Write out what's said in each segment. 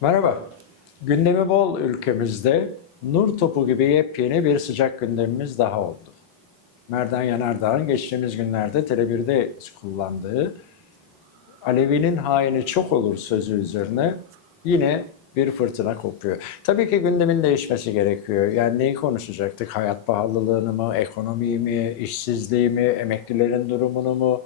Merhaba. Gündemi bol ülkemizde nur topu gibi yepyeni bir sıcak gündemimiz daha oldu. Merdan Yanardağ'ın geçtiğimiz günlerde Tele1'de kullandığı Alevi'nin haini çok olur sözü üzerine yine bir fırtına kopuyor. Tabii ki gündemin değişmesi gerekiyor. Yani neyi konuşacaktık? Hayat pahalılığını mı, ekonomiyi mi, işsizliği mi, emeklilerin durumunu mu?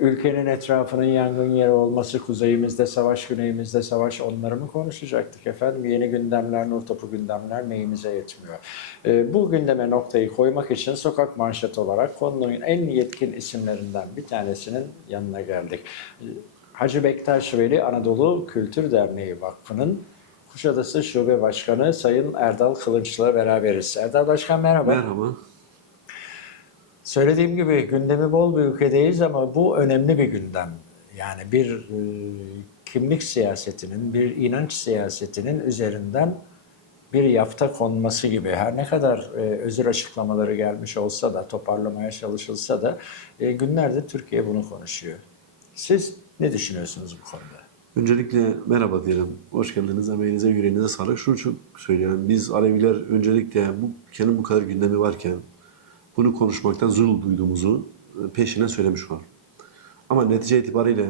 Ülkenin etrafının yangın yeri olması, kuzeyimizde savaş, güneyimizde savaş onları mı konuşacaktık efendim? Yeni gündemler, nur topu gündemler neyimize yetmiyor. Ee, bu gündeme noktayı koymak için sokak manşet olarak konunun en yetkin isimlerinden bir tanesinin yanına geldik. Ee, Hacı Bektaş Veli Anadolu Kültür Derneği Vakfı'nın Kuşadası Şube Başkanı Sayın Erdal Kılıç'la beraberiz. Erdal Başkan merhaba. Merhaba. Söylediğim gibi gündemi bol bir ülkedeyiz ama bu önemli bir gündem. Yani bir e, kimlik siyasetinin, bir inanç siyasetinin üzerinden bir yafta konması gibi. Her ne kadar e, özür açıklamaları gelmiş olsa da, toparlamaya çalışılsa da e, günlerdir Türkiye bunu konuşuyor. Siz ne düşünüyorsunuz bu konuda? Öncelikle merhaba diyelim. Hoş geldiniz. Emeğinize, yüreğinize sağlık. Şunu çok söylüyorum. Biz Aleviler öncelikle bu ülkenin bu kadar gündemi varken bunu konuşmaktan zulüm duyduğumuzu e, peşine söylemiş var. Ama netice itibariyle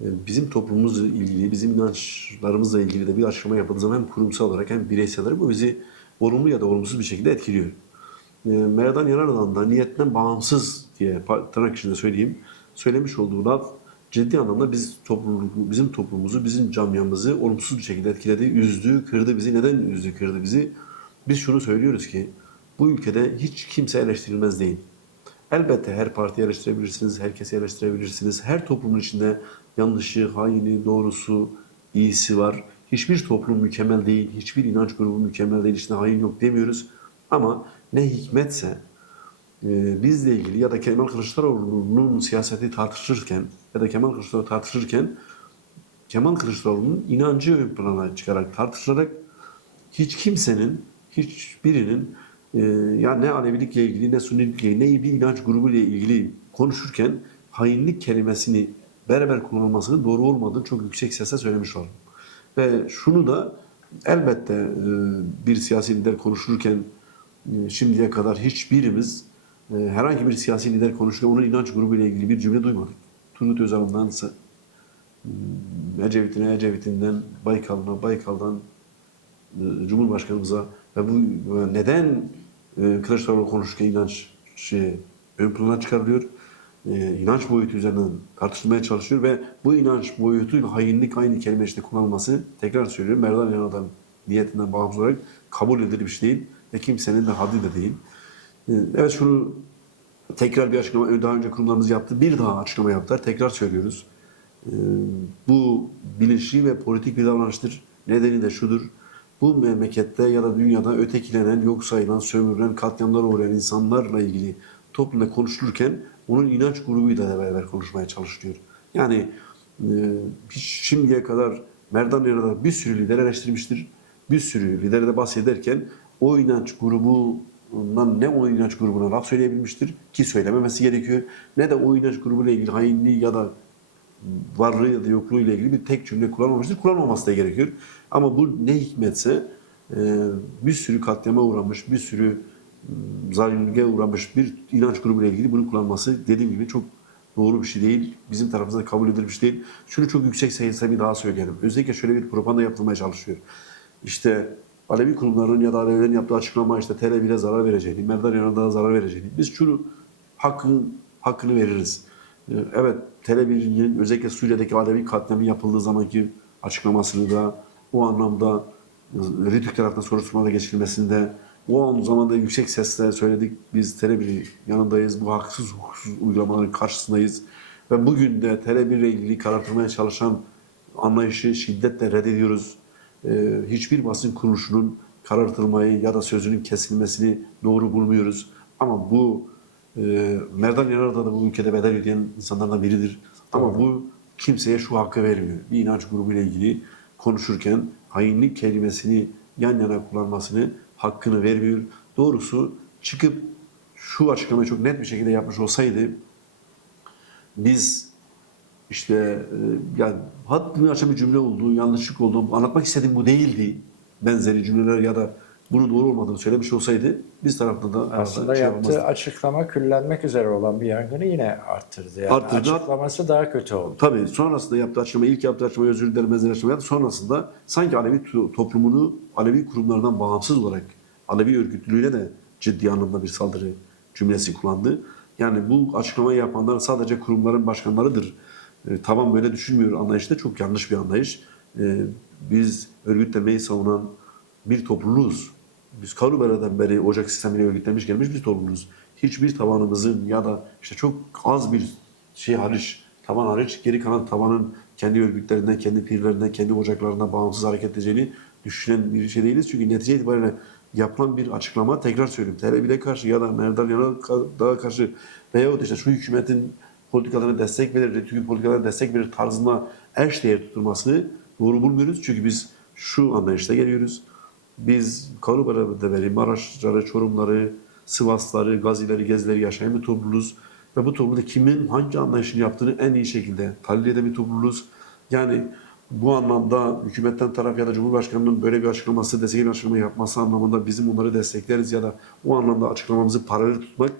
e, bizim toplumumuzla ilgili, bizim inançlarımızla ilgili de bir açıklama yapıldığı zaman hem kurumsal olarak hem bireysel olarak bu bizi olumlu ya da olumsuz bir şekilde etkiliyor. E, Merdan Yanardağ'ın da niyetinden bağımsız diye tırnak içinde söyleyeyim, söylemiş olduğu laf ciddi anlamda biz toplum, bizim toplumumuzu, bizim camiamızı olumsuz bir şekilde etkiledi, üzdü, kırdı bizi. Neden üzdü, kırdı bizi? Biz şunu söylüyoruz ki bu ülkede hiç kimse eleştirilmez değil. Elbette her partiyi eleştirebilirsiniz, herkesi eleştirebilirsiniz. Her toplumun içinde yanlışı, haini, doğrusu, iyisi var. Hiçbir toplum mükemmel değil, hiçbir inanç grubu mükemmel değil, içinde hain yok demiyoruz. Ama ne hikmetse e, bizle ilgili ya da Kemal Kılıçdaroğlu'nun siyaseti tartışırken ya da Kemal Kılıçdaroğlu tartışırken Kemal Kılıçdaroğlu'nun inancı ön plana çıkarak tartışılarak hiç kimsenin, hiçbirinin e, ya ne Alevilikle ilgili, ne Sünnilikle ne bir inanç grubuyla ilgili konuşurken hainlik kelimesini beraber kullanılmasının doğru olmadığını çok yüksek sesle söylemiş oldum. Ve şunu da elbette e, bir siyasi lider konuşurken e, şimdiye kadar hiçbirimiz e, herhangi bir siyasi lider konuşurken onun inanç grubuyla ilgili bir cümle duymadık. Turgut Özal'ından Ecevit'ine, Ecevit'inden Baykal'ına, Baykal'dan e, Cumhurbaşkanımıza ve bu e, neden e, Kılıçdaroğlu konuşurken inanç şey, ön plana çıkarılıyor? E, inanç boyutu üzerinden tartışılmaya çalışıyor ve bu inanç boyutuyla hainlik aynı kelime işte kullanılması tekrar söylüyorum Merdan Yanal'dan niyetinden bağımsız olarak kabul edilir bir şey değil ve kimsenin de haddi de değil. E, evet şunu tekrar bir açıklama daha önce kurumlarımız yaptı. Bir daha açıklama yaptılar. Tekrar söylüyoruz. Ee, bu bilinçli ve politik bir davranıştır. Nedeni de şudur. Bu memlekette ya da dünyada ötekilenen, yok sayılan, sömürülen, katliamlara uğrayan insanlarla ilgili toplumda konuşulurken onun inanç grubuyla da beraber konuşmaya çalışılıyor. Yani e, şimdiye kadar Merdan Yanardağ bir sürü lider eleştirmiştir. Bir sürü lidere de bahsederken o inanç grubundan ne o inanç grubuna laf söyleyebilmiştir ki söylememesi gerekiyor. Ne de o inanç grubuyla ilgili hainliği ya da varlığı ya da yokluğu ile ilgili bir tek cümle kullanmamıştır. Kullanmaması da gerekiyor. Ama bu ne hikmetse e, bir sürü katliama uğramış, bir sürü m, zalimliğe uğramış bir inanç grubu ile ilgili bunu kullanması dediğim gibi çok doğru bir şey değil. Bizim tarafımızda kabul şey değil. Şunu çok yüksek sesle bir daha söyleyelim. Özellikle şöyle bir propaganda yapılmaya çalışıyor. İşte Alevi kurumlarının ya da Alevilerin yaptığı açıklama işte Tele1'e zarar vereceğini, Merdan Yanardağ'a zarar vereceğini. Biz şunu hakkın, hakkını veririz. Ee, Evet, Tele1'in özellikle Suriye'deki Alevi katliamı yapıldığı zamanki açıklamasını da o anlamda e, Ritük tarafından soruşturmada geçirilmesinde o an zamanda yüksek sesle söyledik. Biz Tele1 yanındayız. Bu haksız hukuksuz uygulamaların karşısındayız. Ve bugün de Tele1 ile ilgili karartmaya çalışan anlayışı şiddetle reddediyoruz. Ee, hiçbir basın kuruluşunun karartılmayı ya da sözünün kesilmesini doğru bulmuyoruz. Ama bu e, Merdan Yanardağ da bu ülkede bedel ödeyen insanlardan biridir. Ama bu kimseye şu hakkı vermiyor. Bir inanç grubuyla ilgili konuşurken hainlik kelimesini yan yana kullanmasını hakkını vermiyor. Doğrusu çıkıp şu açıklamayı çok net bir şekilde yapmış olsaydı biz işte e, yani haddini aşan bir cümle olduğu, yanlışlık olduğu, anlatmak istediğim bu değildi. Benzeri cümleler ya da bunun doğru olmadığını söylemiş olsaydı biz tarafta da Aslında şey yaptığı yapmazdık. açıklama küllenmek üzere olan bir yangını yine arttırdı. Yani Arttırdı. Açıklaması daha kötü oldu. Tabii sonrasında yaptığı açıklama, ilk yaptığı açıklama özür dilerim, benzeri açıklama yaptı. Sonrasında sanki Alevi to- toplumunu Alevi kurumlardan bağımsız olarak Alevi örgütlülüğüne de ciddi anlamda bir saldırı cümlesi kullandı. Yani bu açıklamayı yapanlar sadece kurumların başkanlarıdır. E, tamam böyle düşünmüyor anlayışı da çok yanlış bir anlayış. E, biz örgütlenmeyi savunan bir topluluğuz. Biz Karubera'dan beri Ocak sistemiyle örgütlenmiş gelmiş bir topluluğuz. Hiçbir tabanımızın ya da işte çok az bir şey hariç, taban hariç geri kalan tabanın kendi örgütlerinden, kendi pirlerinden, kendi ocaklarından bağımsız hareket edeceğini düşünen bir şey değiliz. Çünkü netice itibariyle yapılan bir açıklama tekrar söylüyorum. TR1'e karşı ya da Merdal Yanardağ'a karşı veyahut işte şu hükümetin politikalarına destek verir, Retük'ün politikalarına destek verir tarzında eş değer tutulmasını doğru bulmuyoruz. Çünkü biz şu anlayışta geliyoruz. Biz Karubara'da beri Maraşları, Çorumları, Sivasları, Gazileri, Gezileri yaşayan bir topluluğuz. Ve bu topluluğda kimin hangi anlayışını yaptığını en iyi şekilde tahlil eden bir topluluğuz. Yani bu anlamda hükümetten taraf ya da Cumhurbaşkanı'nın böyle bir açıklaması, destek bir açıklama yapması anlamında bizim onları destekleriz ya da o anlamda açıklamamızı paralel tutmak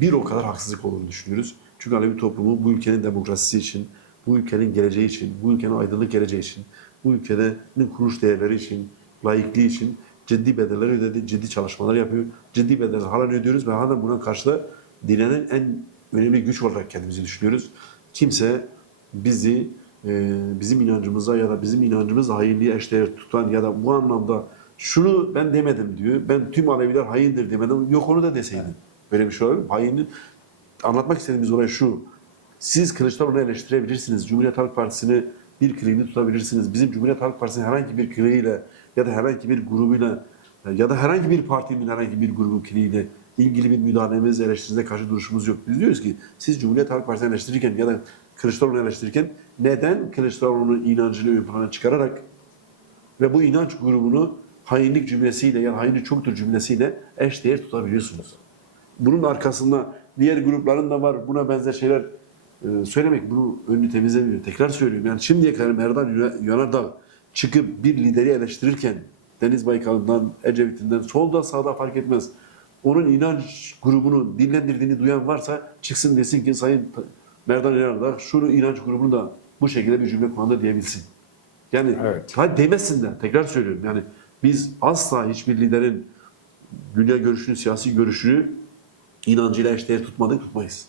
bir o kadar haksızlık olduğunu düşünüyoruz. Çünkü Alevi toplumu bu ülkenin demokrasisi için, bu ülkenin geleceği için, bu ülkenin aydınlık geleceği için, bu ülkenin kuruluş değerleri için, layıklığı için ciddi bedeller ödedi, ciddi çalışmalar yapıyor. Ciddi bedeller halen ödüyoruz ve halen buna karşı da dilenen en önemli güç olarak kendimizi düşünüyoruz. Kimse bizi e, bizim inancımıza ya da bizim inancımızla hainliği eşdeğer tutan ya da bu anlamda şunu ben demedim diyor. Ben tüm Aleviler haindir demedim. Yok onu da deseydin. Böyle bir şey olabilir? Hainin anlatmak istediğimiz olay şu. Siz Kılıçdaroğlu'nu eleştirebilirsiniz. Cumhuriyet Halk Partisi'ni bir kliğini tutabilirsiniz. Bizim Cumhuriyet Halk Partisi'nin herhangi bir kliğiyle ya da herhangi bir grubuyla ya da herhangi bir partinin herhangi bir grubun kliğiyle ilgili bir müdahalemiz, eleştirinize karşı duruşumuz yok. Biz diyoruz ki siz Cumhuriyet Halk Partisi'ni eleştirirken ya da Kılıçdaroğlu'nu eleştirirken neden Kılıçdaroğlu'nun inancını ön plana çıkararak ve bu inanç grubunu hainlik cümlesiyle ya da hainlik çoktur cümlesiyle eşdeğer tutabiliyorsunuz. Bunun arkasında diğer grupların da var buna benzer şeyler e, söylemek bunu önünü temizlemiyor. Tekrar söylüyorum yani şimdiye kadar Merdan Yanardağ çıkıp bir lideri eleştirirken Deniz Baykal'ından, Ecevit'inden, solda sağda fark etmez. Onun inanç grubunu dillendirdiğini duyan varsa çıksın desin ki Sayın Merdan Yanardağ şunu inanç grubunu da bu şekilde bir cümle kullandı diyebilsin. Yani Evet. hadi demesin de tekrar söylüyorum yani biz asla hiçbir liderin dünya görüşünü, siyasi görüşünü inancıyla eşdeğer tutmadık, tutmayız.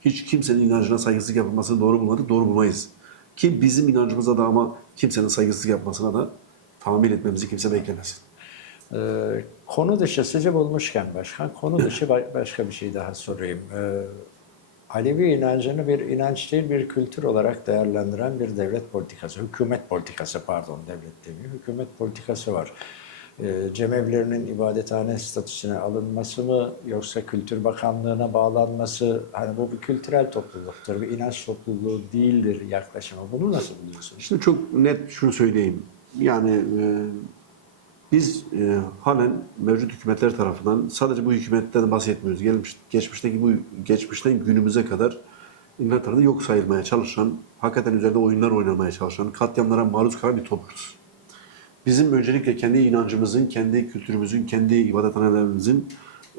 Hiç kimsenin inancına saygısızlık yapılmasını doğru bulmadık, doğru bulmayız. Ki bizim inancımıza da ama kimsenin saygısızlık yapmasına da tahammül etmemizi kimse beklemesin. Ee, konu dışı sizi bulmuşken başkan, konu dışı ba- başka bir şey daha sorayım. Ee, Alevi inancını bir inanç değil bir kültür olarak değerlendiren bir devlet politikası, hükümet politikası pardon devlet demiyor, hükümet politikası var. Ee, cemevlerinin ibadethane statüsüne alınması mı yoksa Kültür Bakanlığı'na bağlanması, hani bu bir kültürel topluluktur, bir inanç topluluğu değildir yaklaşımı. Bunu nasıl buluyorsunuz? Şimdi çok net şunu söyleyeyim. Yani e, biz e, halen mevcut hükümetler tarafından sadece bu hükümetten bahsetmiyoruz. Gelmiş, geçmişteki bu geçmişten günümüze kadar İngiltere'de yok sayılmaya çalışan, hakikaten üzerinde oyunlar oynamaya çalışan, katliamlara maruz kalan bir toplumuz. Bizim öncelikle kendi inancımızın, kendi kültürümüzün, kendi ibadethanelerimizin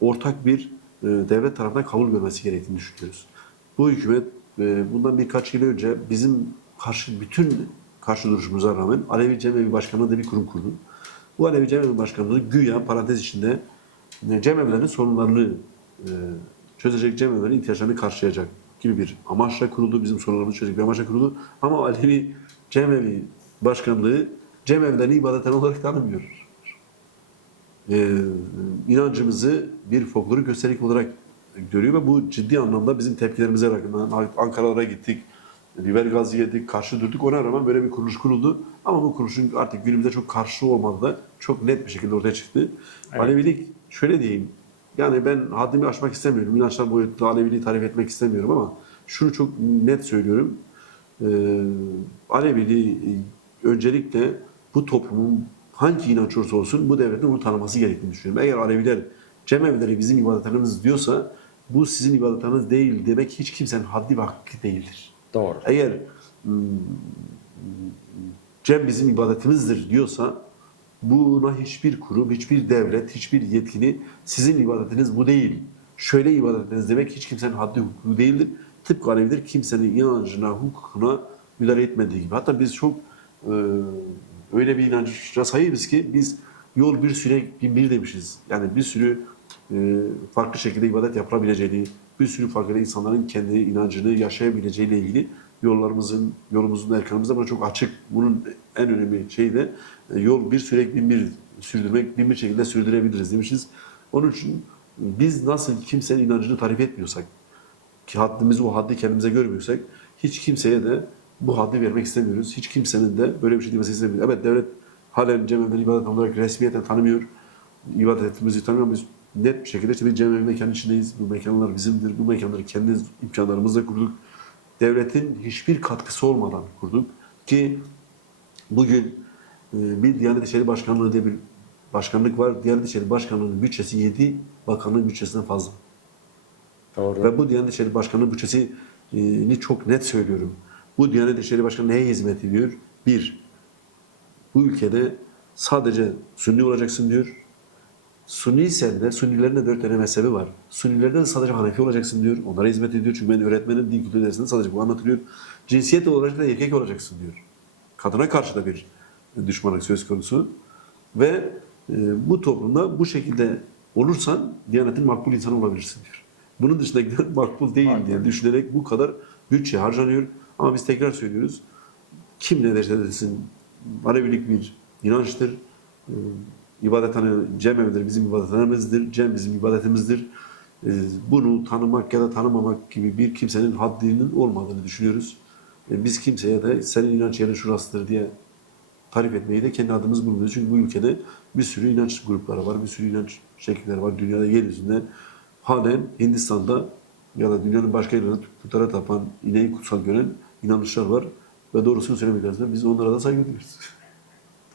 ortak bir e, devlet tarafından kabul görmesi gerektiğini düşünüyoruz. Bu hükümet e, bundan birkaç yıl önce bizim karşı bütün karşı duruşumuza rağmen Alevi Cemevi Başkanlığı diye bir kurum kurdu. Bu Alevi Cemevi Başkanlığı güya parantez içinde e, cemevlerin sorunlarını çözecek, cemevlerin ihtiyaçlarını karşılayacak gibi bir amaçla kuruldu. Bizim sorunlarımızı çözecek bir amaçla kuruldu. Ama Alevi Cemevi Başkanlığı cemevlerini ibadethane olarak tanımıyor. Ee, inancımızı bir folklorik gösterik olarak görüyor ve bu ciddi anlamda bizim tepkilerimize rağmen Ankara'lara gittik, biber gazı yedik, karşı durduk. Ona rağmen böyle bir kuruluş kuruldu. Ama bu kuruluşun artık günümüzde çok karşı olmadığı da çok net bir şekilde ortaya çıktı. Evet. Alevilik şöyle diyeyim, yani ben haddimi aşmak istemiyorum. İnançlar boyutunda Aleviliği tarif etmek istemiyorum ama şunu çok net söylüyorum. Ee, Aleviliği öncelikle bu toplumun hangi inanç olursa olsun bu devletin onu tanıması gerektiğini düşünüyorum. Eğer Aleviler cemevleri bizim ibadetlerimiz diyorsa bu sizin ibadetleriniz değil demek hiç kimsenin haddi ve hakkı değildir. Doğru. Eğer Cem bizim ibadetimizdir diyorsa buna hiçbir kurum, hiçbir devlet, hiçbir yetkili sizin ibadetiniz bu değil. Şöyle ibadet ediniz demek hiç kimsenin haddi hukuku değildir. Tıpkı Alevidir kimsenin inancına, hukukuna müdahale etmediği gibi. Hatta biz çok e, öyle bir inanca sahibiz ki biz yol bir süre bir demişiz. Yani bir sürü e, farklı şekilde ibadet yapılabileceğini, bir sürü farklı insanların kendi inancını yaşayabileceğiyle ilgili yollarımızın, yolumuzun erkanımızda buna çok açık. Bunun en önemli şeyi de e, yol bir sürekli bir sürdürmek, bin bir şekilde sürdürebiliriz demişiz. Onun için biz nasıl kimsenin inancını tarif etmiyorsak, ki haddimizi o haddi kendimize görmüyorsak, hiç kimseye de bu haddi vermek istemiyoruz. Hiç kimsenin de böyle bir şey demesi istemiyoruz. Evet devlet halen cemevleri ibadet olarak resmiyeten tanımıyor. İbadet ettiğimizi tanımıyor biz net bir şekilde işte bir cemevi mekanın içindeyiz. Bu mekanlar bizimdir. Bu mekanları kendi imkanlarımızla kurduk. Devletin hiçbir katkısı olmadan kurduk. Ki bugün e, bir Diyanet İşleri Başkanlığı diye bir başkanlık var. Diyanet İşleri Başkanlığı'nın bütçesi 7 bakanlığın bütçesinden fazla. Doğru. Ve bu Diyanet İşleri Başkanlığı bütçesini çok net söylüyorum. Bu Diyanet İşleri Başkanı neye hizmet ediyor? Bir, bu ülkede sadece Sünni olacaksın diyor. Sunni ise de Sünnilerin de dört tane mezhebi var. Sunnilerde de sadece Hanefi olacaksın diyor. Onlara hizmet ediyor. Çünkü ben öğretmenim din kültürü dersinde sadece bu anlatılıyor. Cinsiyet olarak da erkek olacaksın diyor. Kadına karşı da bir düşmanlık söz konusu. Ve e, bu toplumda bu şekilde olursan Diyanet'in makbul insanı olabilirsin diyor. Bunun dışındakiler makbul değil Makbul. diye düşünerek bu kadar bütçe harcanıyor. Ama biz tekrar söylüyoruz. Kim ne derse desin Alevilik bir inançtır. İbadethane Cem evidir bizim ibadethanemizdir. Cem bizim ibadetimizdir. Ee, bunu tanımak ya da tanımamak gibi bir kimsenin haddinin olmadığını düşünüyoruz. Ee, biz kimseye de senin inanç yerin şurasıdır diye tarif etmeyi de kendi adımız bulmuyoruz. Çünkü bu ülkede bir sürü inanç grupları var, bir sürü inanç şekilleri var. Dünyada yeryüzünde halen Hindistan'da ya da dünyanın başka yerlerinde putlara tapan, ineği kutsal gören inanışlar var. Ve doğrusunu söylemek lazım. Biz onlara da saygı duyuyoruz.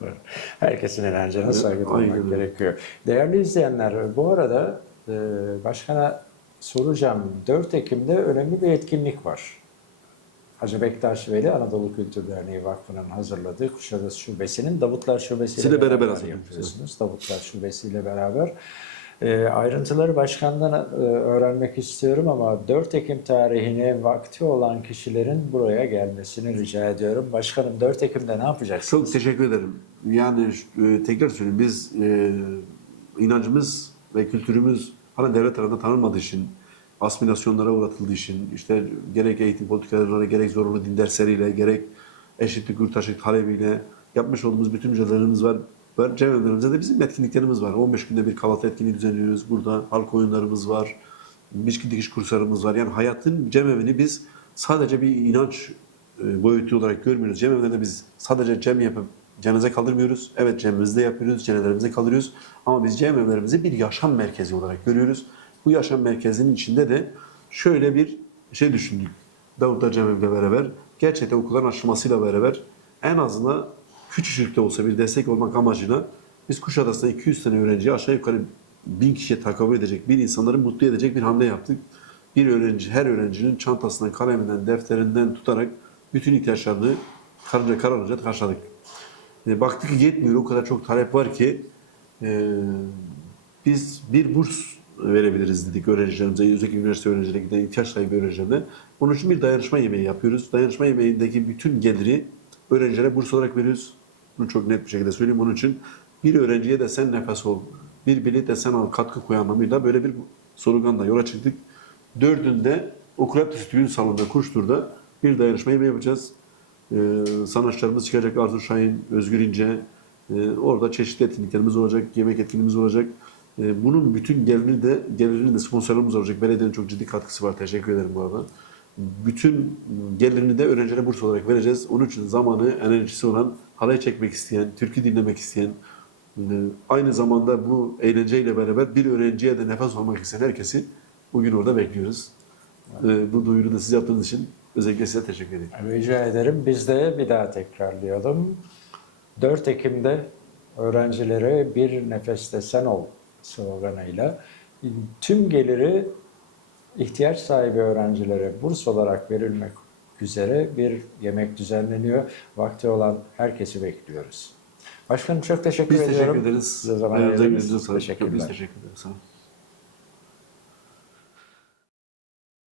Herkesin inancına Evet, saygı duymak gerekiyor. Değerli izleyenler, bu arada e, başkana soracağım. 4 Ekim'de önemli bir etkinlik var. Hacı Bektaş Veli Anadolu Kültür Derneği Vakfı'nın hazırladığı Kuşadası Şubesi'nin Davutlar Şubesi de beraber hazırlıyorsunuz. yapıyorsunuz. Davutlar Şubesi ile beraber. E, ayrıntıları başkandan e, öğrenmek istiyorum ama 4 Ekim tarihine vakti olan kişilerin buraya gelmesini rica ediyorum. Başkanım 4 Ekim'de ne yapacaksınız? Çok teşekkür ederim. Yani e, tekrar söyleyeyim biz e, inancımız ve kültürümüz hala devlet tarafından tanınmadığı için asimilasyonlara uğratıldığı için işte gerek eğitim politikalarına gerek zorunlu din dersleriyle gerek eşitlik yurttaşlık talebiyle yapmış olduğumuz bütün mücadelelerimiz var. Var. Cemevlerimizde de bizim etkinliklerimiz var. 15 günde bir kahvaltı etkinliği düzenliyoruz. Burada halk oyunlarımız var. Biçki dikiş kurslarımız var. Yani hayatın cemevini biz sadece bir inanç e, boyutu olarak görmüyoruz. Cemevlerinde biz sadece cem yapıp cenaze kaldırmıyoruz. Evet cemimizde yapıyoruz, cenazelerimize kaldırıyoruz. Ama biz cemevlerimizi bir yaşam merkezi olarak görüyoruz. Bu yaşam merkezinin içinde de şöyle bir şey düşündük. Davutlar Cemev'le beraber gerçekten okulların açılmasıyla beraber en azından küçücük de olsa bir destek olmak amacıyla biz Kuşadası'nda 200 tane öğrenciye aşağı yukarı 1000 kişiye takabül edecek, bir insanları mutlu edecek bir hamle yaptık. Bir öğrenci, her öğrencinin çantasından, kaleminden, defterinden tutarak bütün ihtiyaçlarını karınca kararınca karşıladık. E, baktık ki yetmiyor, o kadar çok talep var ki e, biz bir burs verebiliriz dedik öğrencilerimize, özellikle üniversite öğrencilerine, ihtiyaç sahibi öğrencilerine. Onun için bir dayanışma yemeği yapıyoruz. Dayanışma yemeğindeki bütün geliri öğrencilere burs olarak veriyoruz. Bunu çok net bir şekilde söyleyeyim. Onun için bir öğrenciye de sen nefes ol, bir bilet de sen al katkı koy anlamıyla böyle bir sloganla yola çıktık. Dördünde okul yaptığı düğün salonunda, Kuştur'da bir dayanışma yemeği yapacağız. Ee, sanatçılarımız çıkacak Arzu Şahin, Özgür İnce. Ee, orada çeşitli etkinliklerimiz olacak, yemek etkinliğimiz olacak. Ee, bunun bütün gelirini de gelirini de sponsorlarımız olacak. Belediyenin çok ciddi katkısı var. Teşekkür ederim bu arada. Bütün gelirini de öğrencilere burs olarak vereceğiz. Onun için zamanı, enerjisi olan, halay çekmek isteyen, türkü dinlemek isteyen, e, aynı zamanda bu eğlenceyle beraber bir öğrenciye de nefes olmak isteyen herkesi bugün orada bekliyoruz. Ee, Bu duyuru da siz yaptığınız için özellikle size teşekkür ederim. Rica ederim. Biz de bir daha tekrarlayalım. 4 Ekim'de öğrencilere bir nefeste sen ol sloganıyla tüm geliri ihtiyaç sahibi öğrencilere burs olarak verilmek üzere bir yemek düzenleniyor. Vakti olan herkesi bekliyoruz. Başkanım çok teşekkür Biz ediyorum. teşekkür ederiz. Size zaman gözünüze sağlık. Teşekkürler. Biz teşekkür ederiz.